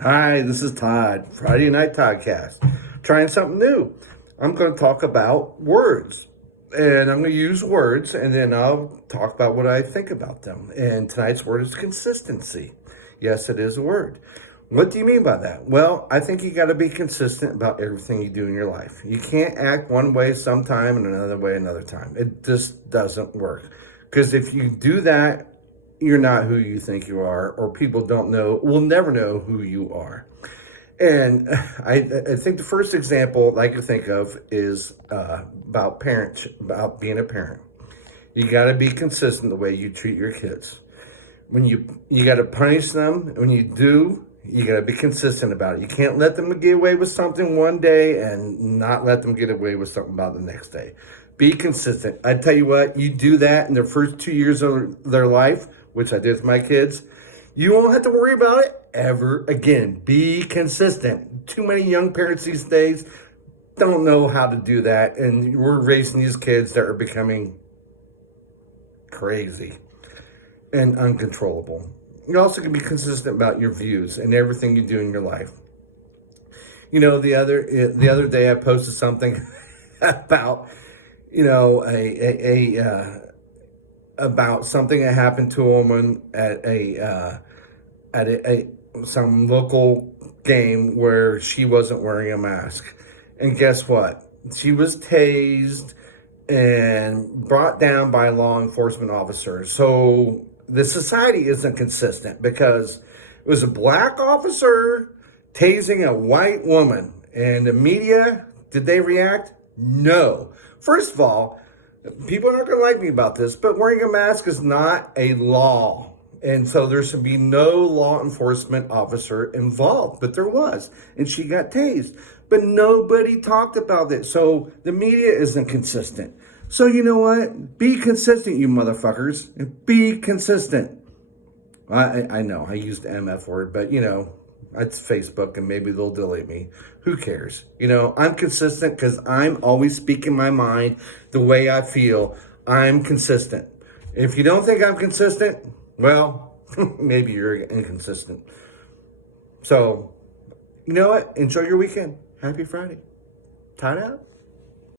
Hi, this is Todd, Friday Night Toddcast. Trying something new. I'm going to talk about words. And I'm going to use words and then I'll talk about what I think about them. And tonight's word is consistency. Yes, it is a word. What do you mean by that? Well, I think you got to be consistent about everything you do in your life. You can't act one way sometime and another way another time. It just doesn't work. Because if you do that, you're not who you think you are, or people don't know, will never know who you are. And I think the first example I can think of is about parents, about being a parent. You got to be consistent the way you treat your kids. When you got to punish them. When you do, you got to be consistent about it. You can't let them get away with something one day and not let them get away with something about the next day. Be consistent. I tell you what, you do that in the first 2 years of their life, which I did with my kids, you won't have to worry about it ever again. Be consistent. Too many young parents these days don't know how to do that, and we're raising these kids that are becoming crazy and uncontrollable. You also can be consistent about your views and everything you do in your life. You know, the other day I posted something about about something that happened to a woman at some local game where she wasn't wearing a mask. And guess what? She was tased and brought down by a law enforcement officer. So the society isn't consistent because it was a black officer tasing a white woman. And the media, did they react? No. First of all, people aren't going to like me about this, but wearing a mask is not a law. And so there should be no law enforcement officer involved. But there was. And she got tased. But nobody talked about it. So the media isn't consistent. So you know what? Be consistent, you motherfuckers. Be consistent. I know I used the MF word, but it's Facebook and maybe they'll delete me. Who cares? I'm consistent because I'm always speaking my mind the way I feel. I'm consistent. If you don't think I'm consistent, well, maybe you're inconsistent. So, you know what? Enjoy your weekend. Happy Friday. Tied out.